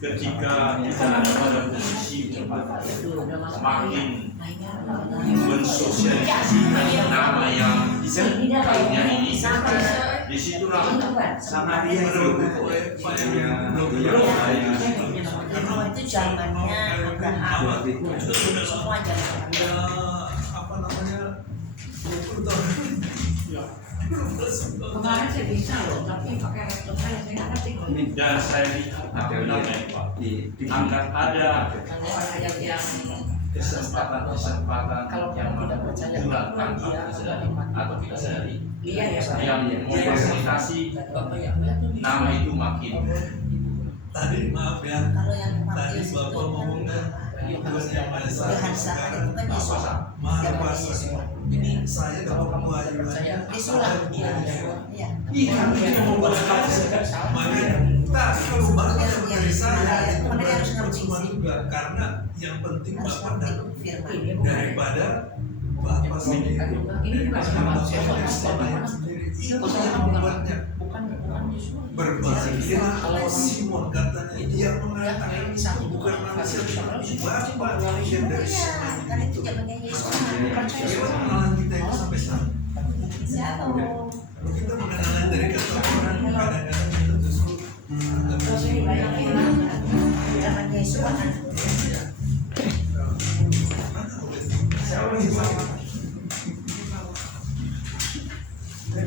ketika kita ada pada posisi semakin mensosialisasikan nama yang lainnya ini, disitulah sama dia itu zamannya Abraham, semua zamannya apa namanya 20 tahun. Kemarin saya bisa loh, tapi pakai laptop saya nggak ngerti kok. dan saya lihat akan ada kesempatan kalau yang tidak percaya bulan dia atau kita sehari Iya ya Pak. yang memfasilitasi nama itu makin Tadi maaf ya, kalau yang tadi Bapak ngomongnya Tuhan yang Maha Esa Tuhan sama itu kan Yesus. Maha Kuasa. Ini saya dapat kewajiban. Isulah dia. Iya. Iya, kita mau bahas makanya tadi kalau bahas dari saya itu berarti percuma juga karena yang penting Harus Bapak ngerti dapat firman. daripada Bapak sendiri. Ini bukan sama siapa Itu yang membuatnya bukan Yesus. berbagi. Simon katanya dia mengatakan itu bukan manusia tapi Bapak yang dari Iya, kan itu zamannya Yesus. pengenalan kita itu sampai sekarang. Siapa? Kalau kita pengenalan dari kata orang kadang-kadang kita justru Zaman Yesus kan dan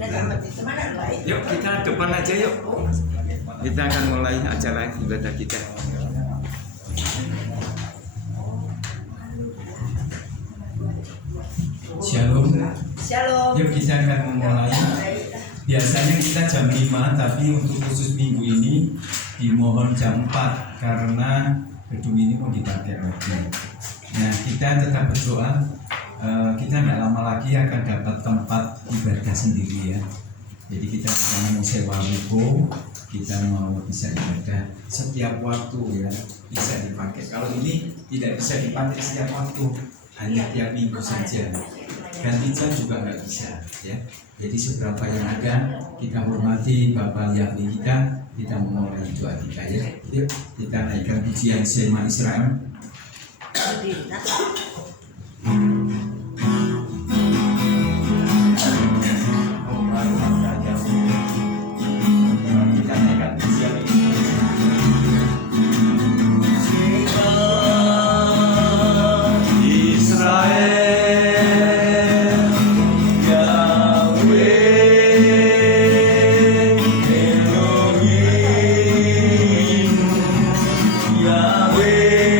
dapat itu mana lain. Yuk kita depan aja yuk. Kita akan mulai acara ibadah kita. Shalom. Shalom. Yuk kita akan memulai. Biasanya kita jam 5, tapi untuk khusus minggu ini dimohon jam 4 karena gedung ini mau dipakai lagi. Nah kita tetap berdoa. Kita tidak lama lagi akan dapat tempat ibadah sendiri ya. Jadi kita mau sewa ruko, kita mau bisa ibadah setiap waktu ya, bisa dipakai. Kalau ini tidak bisa dipakai setiap waktu, hanya tiap minggu saja. Ganti jam juga nggak bisa ya. Jadi seberapa yang ada kita hormati Bapak Yahdi kita memulai doa kita ya. Yuk kita naikkan pujian Sema Israel. Kita naikkan pujian ini. Yahweh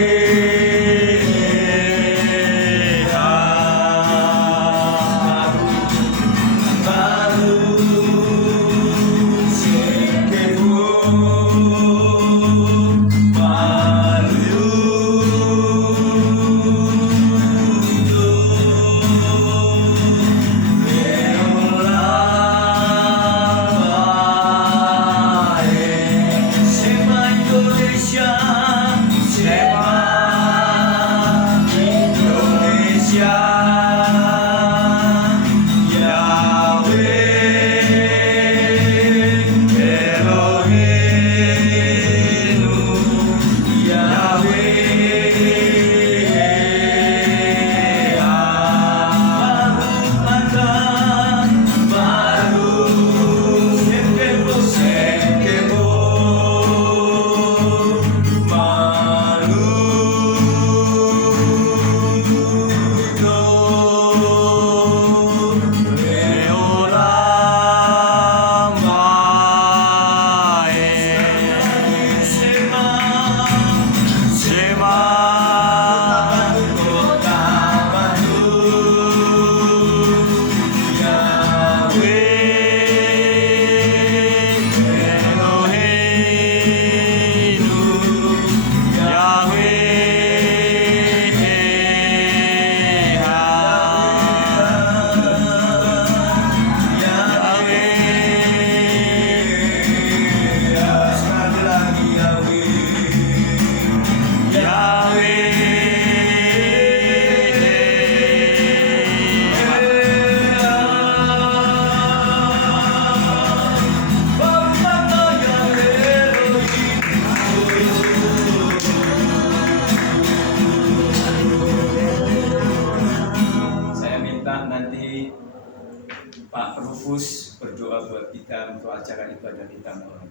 kita untuk acara ibadah kita mohon.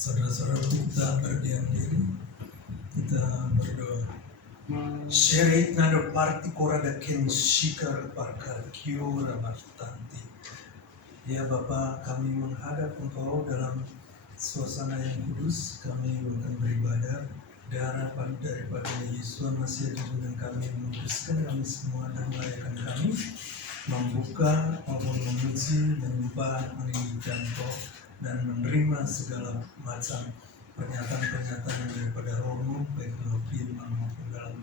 Saudara-saudara kita berdiam diri, kita berdoa. Sherit nado parti korada ken shikar parkar kiora martanti. Ya Bapa, kami menghadap Engkau dalam suasana yang kudus. Kami akan beribadah. Darah daripada Yesus masih ada dengan kami, menguduskan kami semua dan melayakan kami, membuka maupun memuji, menyembah, meninggikan Engkau, dan menerima segala macam pernyataan-pernyataan daripada Roh-Mu, baik dalam firman maupun dalam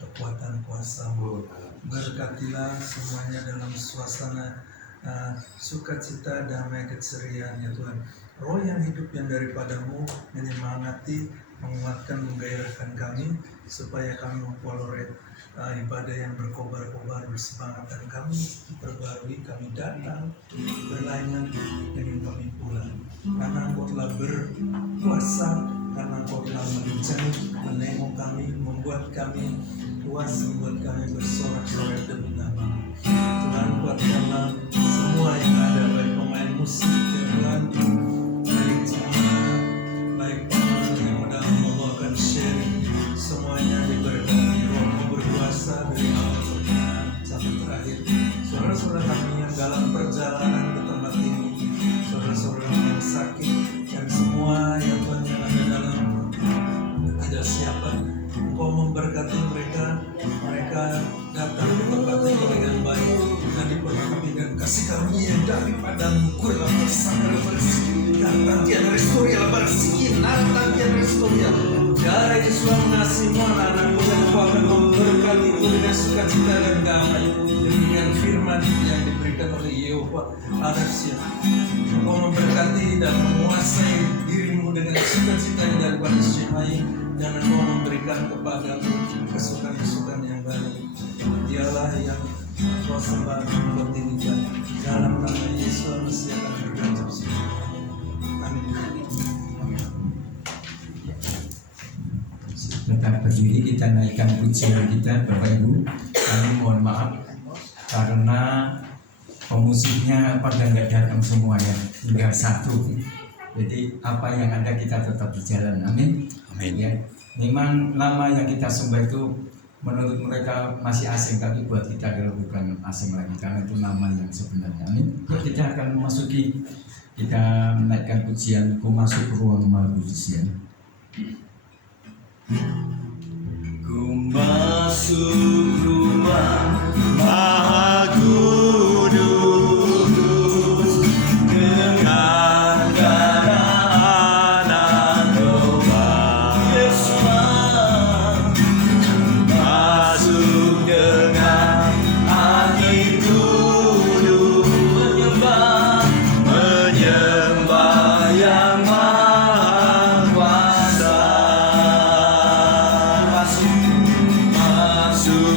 kekuatan kuasa-Mu. Berkatilah semuanya dalam suasana sukacita, damai, keceriaan ya Tuhan. Roh yang hidup yang daripada-Mu menyemangati, menguatkan, menggairahkan kami supaya kami memperoleh ibadah yang berkobar-kobar, bersemangat, dan kami perbarui, kami datang berlainan dengan kami pulang. Karena Engkau telah berkuasa, karena Engkau telah menengok kami, membuat kami puas, membuat kami bersorak-sorai demi nama-Mu. Tuhan, kuatkanlah semua yang ada, baik pemain musik ya Tuhan, baik semuanya, baik pemain yang sedang membawakan sharing, semuanya diberkati Roh-Mu berkuasa dari awal sampai terakhir. Saudara-saudara kami yang dalam perjalanan ke tempat ini, saudara-saudara yang sakit, dan semua yang Tuhan yang ada dalam ketidaksiapan, Engkau memberkati mereka datang ke tempat ini dengan baik dan dipenuhi dengan kasih karunia yang daripada-Mu. Kurang bersama bersih, datang tiada restoria bersih, datang tiada restoria. Darah Yesus mengasihi anak-anakmu dan Engkau akan memberkati dengan sukacita dan damai dengan firman yang diberikan oleh Yehova Adonai. Engkau memberkati dan menguasai dirimu dengan sukacita yang daripada Shemai, dan Engkau memberikan kepadamu kesukaan-kesukaan yang baru. Dialah yang Engkau sembah dan Engkau tinggikan. Dalam nama Yesus Mesias akan berucap semua. Amin. Tetap berdiri, kita naikkan pujian kita Bapak Ibu. Kami mohon maaf karena pemusiknya pada nggak datang semuanya, tinggal satu. Jadi apa yang ada kita tetap di jalan. Amin. Amin. Ya. Memang nama yang kita sembah itu menurut mereka masih asing, tapi buat kita adalah bukan asing lagi karena itu nama yang sebenarnya. Amin. Kita akan memasuki, kita menaikkan pujian, ku masuk ruang maha pujian. Ku masuk rumah Maha Kudus dengan darah anak domba Yesus, masuk dengan hati kudus menyembah yang Maha Kuasa. Masuk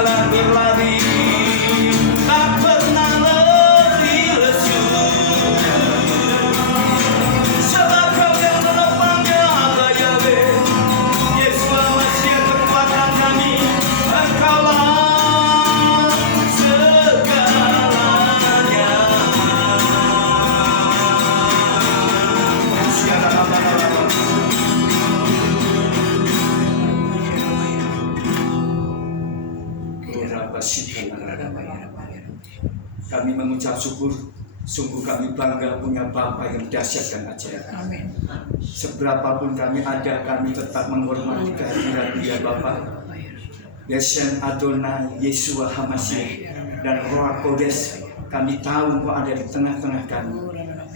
jalan berlari, tak pernah letih lesu. Sebab Kau yang menopangnya Allah Yahweh, Yesus Masih kekuatan kami, Engkaulah segalanya. Kami mengucap syukur, sungguh kami bangga punya Bapa yang dahsyat dan ajaib. Amin. Seberapapun kami ada, kami tetap menghormati kehadiran Dia Bapa. Yeshen Adonai, Yeshua Hamashiach, dan Roh Kodes, kami tahu Engkau ada di tengah-tengah kami.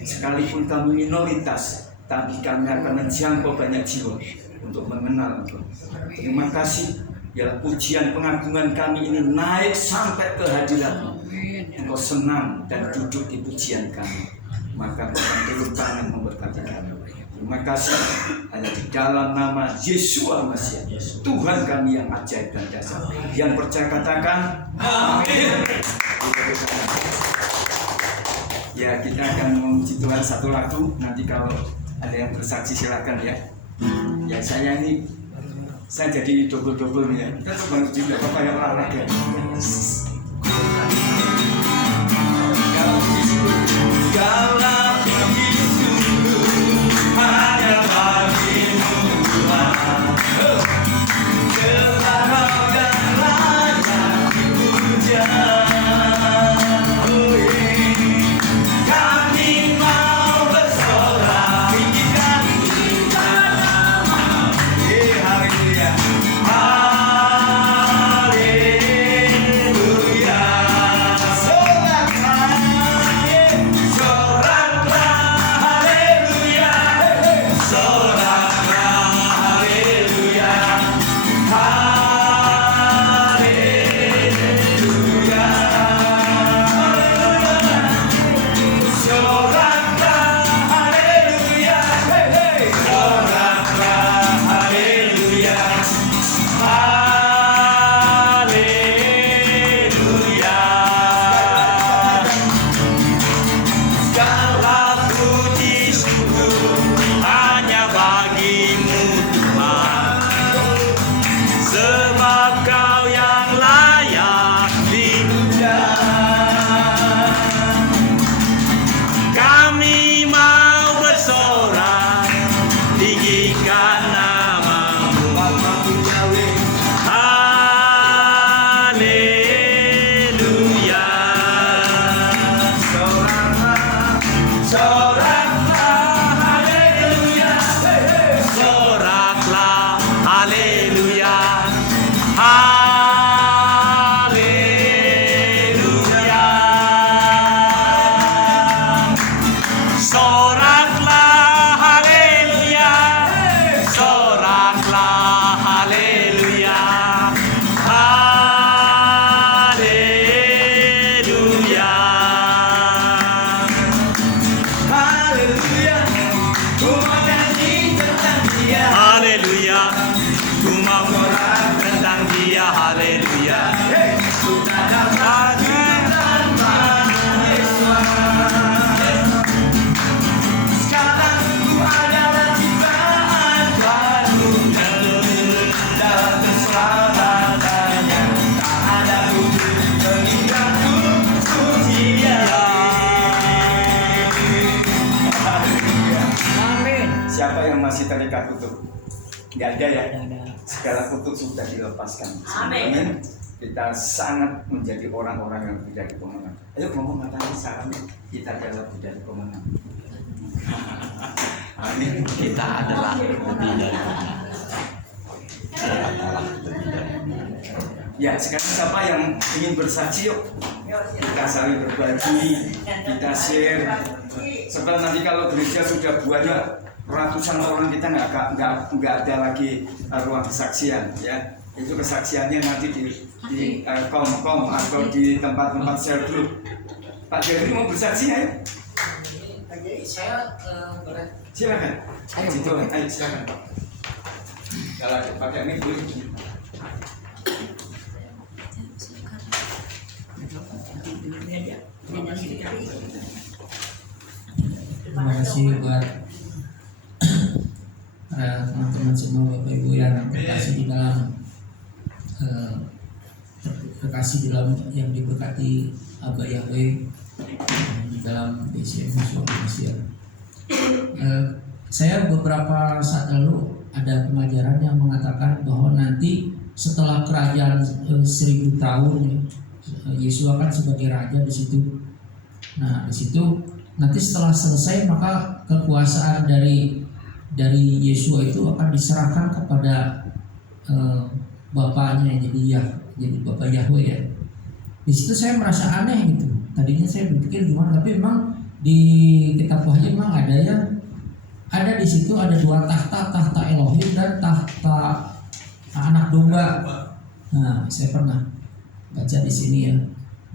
Sekalipun kami minoritas, tapi kami akan menjangkau banyak jiwa untuk mengenal Engkau. Terima kasih, biarlah pujian pengagungan kami ini naik sampai ke hadirat-Mu. Engkau senang dan duduk di pujian kami, maka Engkau akan turun tangan memberkati kami. Terima kasih, hanya di dalam nama Yeshua Masih, Tuhan kami yang ajaib dan dahsyat. Yang percaya katakan amin. Ya, kita akan memuji Tuhan satu lagu. Nanti kalau ada yang bersaksi silakan ya. Ya, saya jadi double-double ya. Kita coba juga Bapak yang olahraga. Segala puji syukur hanya bagi-Mu Tuhan. Segala hal yang layak dipuja. Kami mau bersorak tinggikan nama. Haleluya. Haleluya. Soraklah, soraklah, haleluya. Soraklah, haleluya. Haleluya. Soraklah, haleluya. Soraklah, haleluya. Haleluya. Segala puji syukur hanya bagi-Mu Tuhan, sebab Kau yang layak dipuja. Kami mau bersorak tinggikan nama-Mu. Haleluya. Soraklah, soraklah, haleluya. Soraklah, haleluya. Haleluya. Soraklah, haleluya. Soraklah, haleluya. Haleluya. Haleluya. Ku mau nyanyi tentang Dia. Haleluya. Ku mau sorak tentang Dia. Haleluya. Sudah dapat tanpa Yesus. Sekarang ku adalah ciptaan baru dalam keselamatannya. Tak ada kutuk meninggalku, puji Dia. Amin. Siapa yang masih terikat kutuk? Nggak ada ya? Segala kutuk sudah dilepaskan. Amin. Kita sangat menjadi orang-orang yang tidak di kemenangan. Ayo ngomong matanya sarannya, kita adalah tidak di kemenangan. Amin. Kita adalah lebih dari Ya, sekarang siapa yang ingin bersaksi yuk? Kita saling berbagi, kita share. Sebab nanti kalau gereja sudah banyak ratusan orang, kita nggak ada lagi ruang kesaksian ya. Itu kesaksiannya nanti di kom atau di tempat-tempat share group. Pak Jerry mau bersaksi ya? Saya boleh. Silakan. Ayo silakan Pak. Kalau pakai mic boleh. Terima kasih buat para teman-teman semua, Bapak Ibu yang terkasih di dalam yang diberkati Abah Yahweh di dalam BCM Yeshua Hamasiah. Saya beberapa saat lalu ada pengajaran yang mengatakan bahwa nanti setelah kerajaan 1000 tahun, Yeshua kan sebagai raja di situ. Nah, di situ nanti setelah selesai maka kekuasaan dari Yeshua itu akan diserahkan kepada bapaknya, jadi Bapak Yahweh ya. Di situ saya merasa aneh gitu. Tadinya saya berpikir gimana, tapi memang di kitab Wahyu memang ada di situ ada 2 tahta Elohim dan tahta anak domba. Nah, saya pernah baca di sini ya,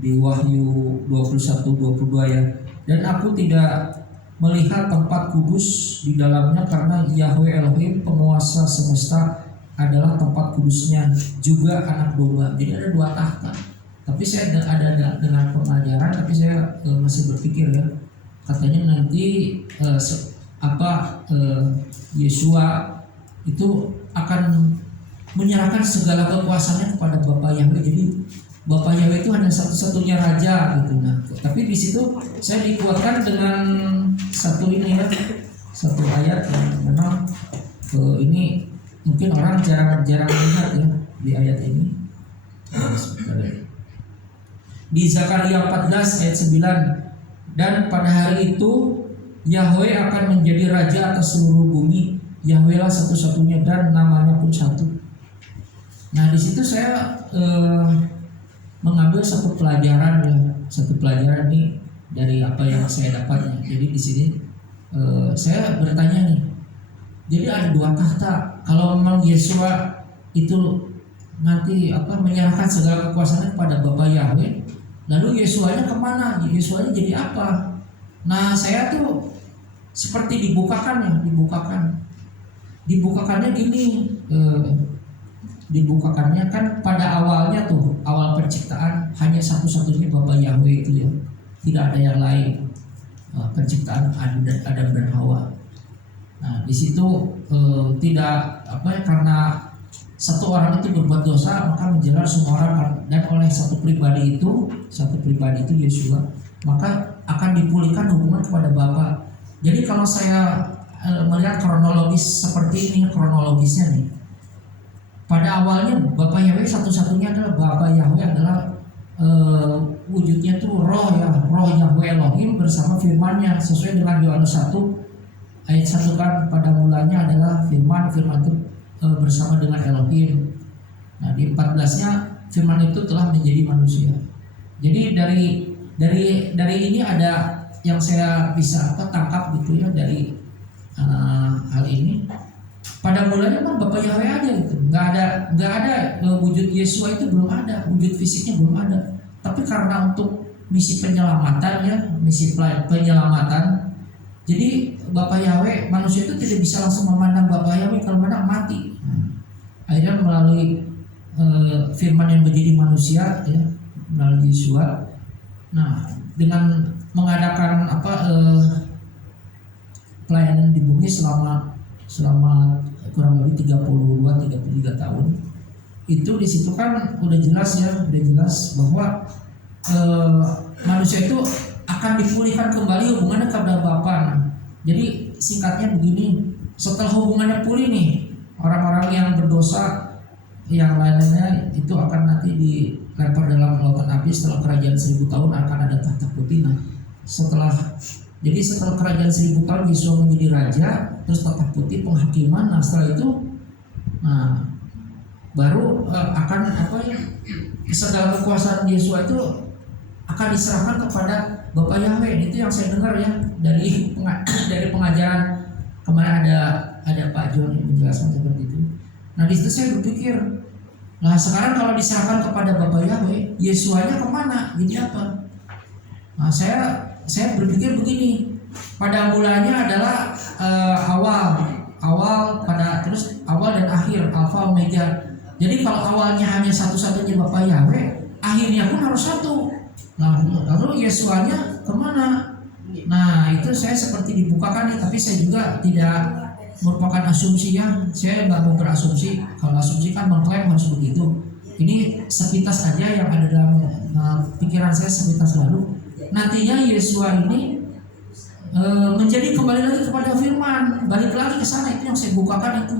di Wahyu 21:22 ya. Dan aku tidak melihat tempat kudus di dalamnya karena Yahweh Elohim penguasa semesta adalah tempat kudusnya, juga anak domba. Jadi ada 2 tahta. Tapi saya ada dengan pengajaran, tapi saya masih berpikir ya, katanya nanti Yeshua itu akan menyerahkan segala kekuasaannya kepada Bapak Yahweh. Jadi Bapak Yahweh itu hanya satu-satunya raja gitu. Nah, tapi di situ saya dikuatkan dengan satu ayat yang memang ini mungkin orang jarang lihat ya di ayat ini. Di Zakaria 14 ayat 9, dan pada hari itu Yahweh akan menjadi raja atas seluruh bumi. Yahweh lah satu-satunya dan namanya pun satu. Nah, di situ saya mengambil satu pelajaran nih dari apa yang saya dapat. Jadi di sini saya bertanya nih. Jadi ada 2 tahta. Kalau memang Yeshua itu nanti menyerahkan segala kekuasaannya kepada Bapak Yahweh, lalu Yeshuanya kemana? Yeshuanya jadi apa? Nah, saya tuh seperti dibukakannya gini. Dibukakannya kan pada awalnya tuh, awal penciptaan hanya satu-satunya Bapak Yahweh itu ya, tidak ada yang lain. Penciptaan Adam dan Hawa. Nah, di situ karena satu orang itu berbuat dosa maka menjelar semua orang, dan oleh satu pribadi itu Yeshua, maka akan dipulihkan hubungan kepada Bapa. Jadi kalau saya melihat kronologisnya nih, pada awalnya Bapak Yahweh satu-satunya adalah Bapak Yahweh adalah wujudnya tuh roh Yahweh Elohim bersama firman-Nya, sesuai dengan Yohanes 1 ayat 1 kan, pada mulanya adalah firman itu bersama dengan Elohim. Nah, di 14-nya firman itu telah menjadi manusia. Jadi dari ini ada yang saya bisa tangkap gitu ya dari hal ini. Pada mulanya memang Bapak Yahweh aja gitu, nggak ada wujud Yeshua itu belum ada, wujud fisiknya belum ada. Tapi karena untuk misi penyelamatan, jadi Bapak Yahweh, manusia itu tidak bisa langsung memandang Bapak Yahweh, kalau memandang mati. Akhirnya melalui firman yang menjadi manusia ya, melalui Yeshua. Nah, dengan mengadakan pelayanan di bumi selama kurang lebih 32-33 tahun, itu di situ kan udah jelas bahwa manusia itu akan dipulihkan kembali hubungannya kepada Bapa. Jadi singkatnya begini, setelah hubungannya pulih nih, orang-orang yang berdosa yang lainnya itu akan nanti dilempar dalam lautan api. Setelah kerajaan 1000 tahun akan ada tahta putih. Nah, setelah kerajaan 1000 tahun Yeshua menjadi raja, terus tahta putih penghakiman. Nah, setelah itu baru akan segala kekuasaan Yeshua itu akan diserahkan kepada Bapak Yahweh. Itu yang saya dengar ya dari pengajaran kemarin, ada Pak John yang menjelaskan seperti itu. Nah, di situ saya berpikir, nah sekarang kalau diserahkan kepada Bapak Yahweh, Yeshuanya kemana? Jadi apa? Nah, saya berpikir begini, pada mulanya adalah awal dan akhir, Alfa Omega. Jadi kalau awalnya hanya satu-satunya Bapak Yahweh, akhirnya pun harus satu. Lalu Yesuanya kemana? Nah itu saya seperti dibukakan nih, tapi saya juga tidak merupakan asumsi ya. Saya nggak mau berasumsi. Kalau asumsi kan mengklaim harus begitu. Ini sepintas aja yang ada dalam pikiran saya sepintas lalu. Nantinya Yesua ini menjadi kembali lagi kepada firman, balik lagi ke sana, itu yang saya bukakan itu.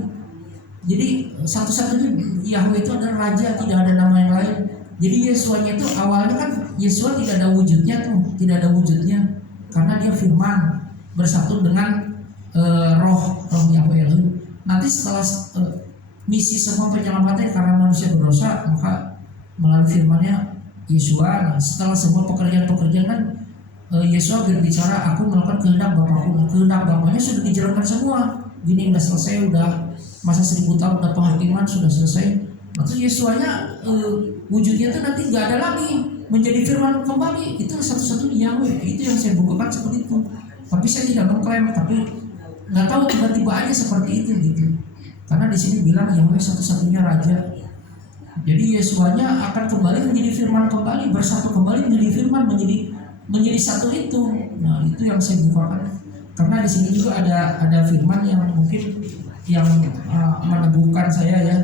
Jadi satu-satunya Yahweh itu adalah Raja, tidak ada nama yang lain. Jadi Yesuanya itu awalnya kan Yesua tidak ada wujudnya tuh, tidak ada wujudnya karena dia firman bersatu dengan roh Yahweh. Nanti setelah misi semua penyelamatan karena manusia berdosa, maka melalui firman-Nya Yesua, nah, setelah semua pekerjaan-pekerjaan kan Yesua berbicara, aku melakukan kehendak Bapakku. Kehendak Bapaknya sudah dijalankan semua. Gini udah selesai, udah masa 1000 tahun, udah penghakiman sudah selesai. Maksud Yesuanya wujudnya itu nanti nggak ada lagi, menjadi firman kembali. Itu satu-satunya Yahweh. Itu yang saya bukakan seperti itu. Tapi saya tidak mengklaim, tapi nggak tahu tiba-tiba aja seperti itu gitu. Karena di sini bilang Yahweh satu-satunya Raja. Jadi Yesuanya akan kembali menjadi firman kembali, bersatu kembali menjadi firman, menjadi satu itu. Nah itu yang saya bukakan. Karena di sini juga ada firman yang mungkin yang meneguhkan saya ya,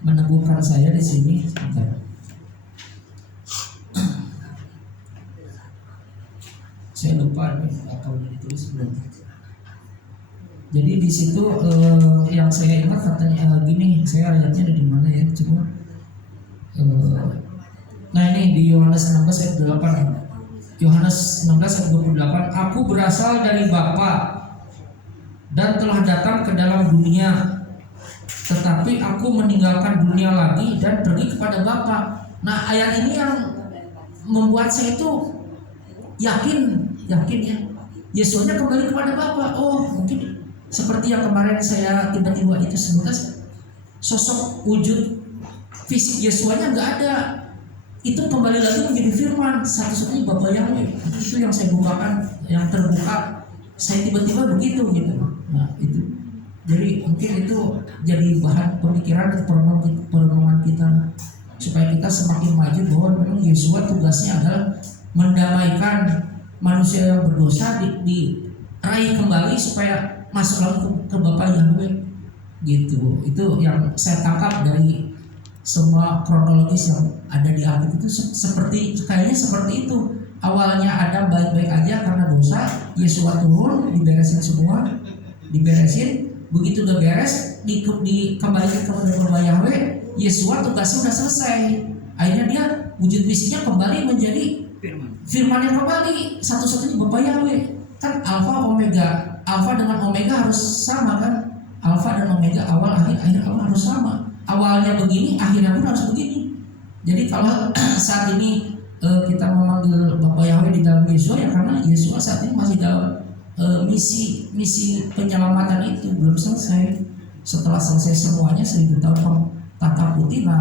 meneguhkan saya di sini. Saya lupa nih atau ditulis belum. Jadi di situ yang saya ingat katanya gini, saya ayatnya ada di mana ya? Coba. Nah ini di Yohanes 16 ayat 8. Yohanes 16 ayat 28. Aku berasal dari Bapa dan telah datang ke dalam dunia, tetapi aku meninggalkan dunia lagi dan pergi kepada Bapa. Nah ayat ini yang membuat saya itu yakin ya, Yesuanya kembali kepada Bapa. Oh mungkin seperti yang kemarin saya tiba-tiba itu sebentar, sosok wujud fisik Yesuanya nggak ada, itu kembali lagi menjadi firman satu-satunya Bapa Yahweh. Itu yang saya bukakan, yang terbuka. Saya tiba-tiba begitu gitu. Nah itu, jadi mungkin itu jadi bahan pemikiran dan perenungan kita supaya kita semakin maju bahwa memang Yesua tugasnya adalah mendamaikan manusia yang berdosa, diraih kembali supaya masuk lagi ke Bapa Yahweh gitu. Itu yang saya tangkap dari semua kronologis yang ada di Alkitab itu kayaknya seperti itu. Awalnya Adam baik-baik aja karena dosa, Yesua turun, diberesin semua, begitu udah beres, dikembalikan kepada Bapa Yahweh. Yesua tugasnya udah selesai. Akhirnya dia wujud fisiknya kembali menjadi firman yang kembali, satu-satunya Bapa Yahweh. Kan Alfa Omega, Alfa dengan Omega harus sama kan? Alfa dan Omega, awal akhir awal harus sama. Awalnya begini, akhirnya pun harus begini. Jadi kalau saat ini kita memanggil Bapa Yahweh di dalam Yesua, ya karena Yesua saat ini masih dalam misi penyelamatan itu belum selesai. Setelah selesai semuanya 1000 tahun tata putih, nah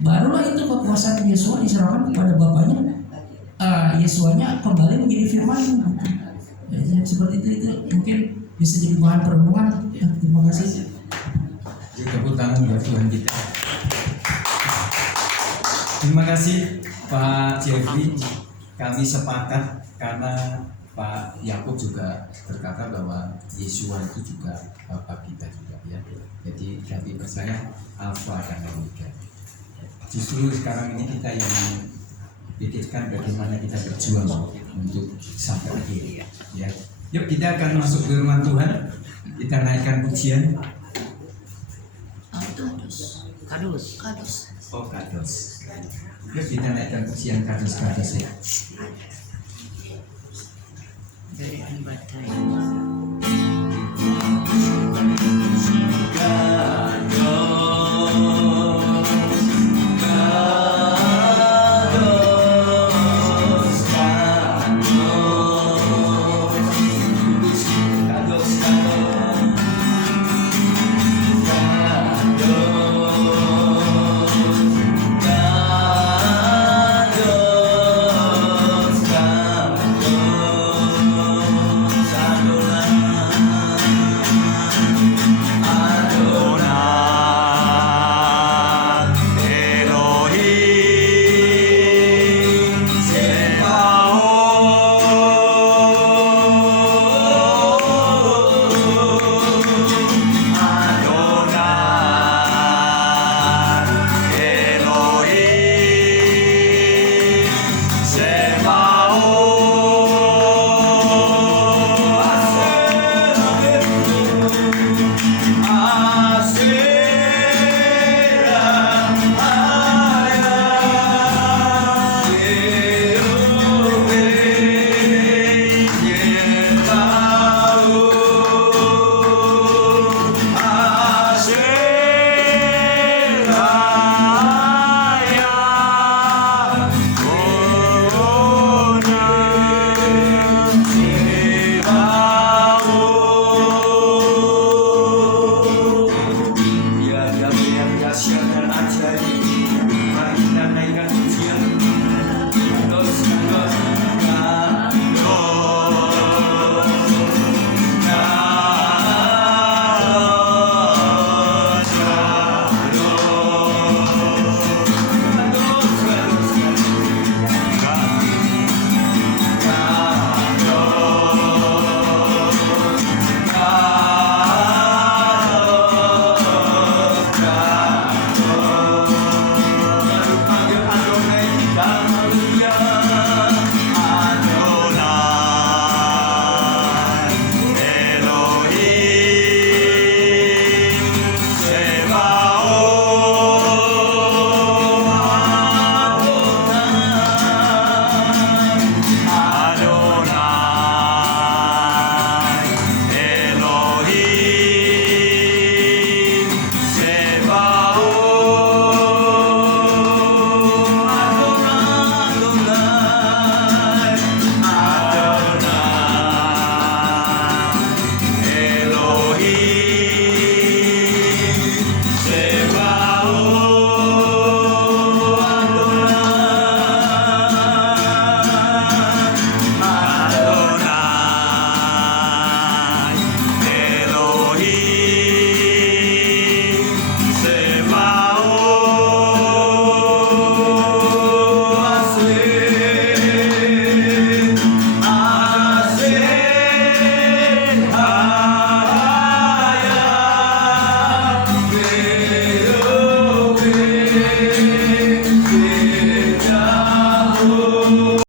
barulah itu kekuasaan Yesua diserahkan kepada Bapaknya. Yesuanya kembali menjadi firman. Ya, seperti itu mungkin bisa jadi bahan perenungan. Terima kasih. Tepuk tangan buat Tuhan kita. Terima kasih Pak Jeffrey. Kami sepakat karena Pak Yakub juga berkata bahwa Yesua itu juga Bapak kita juga ya. Jadi kami percaya Alfa dan Omega. Justru sekarang ini kita yang pikirkan bagaimana kita berjuang untuk sampai akhir ya. Yuk kita akan masuk ke firman Tuhan. Kita naikkan pujian. Kadus. Oh kados. Yuk kita naikkan pujian kados ya.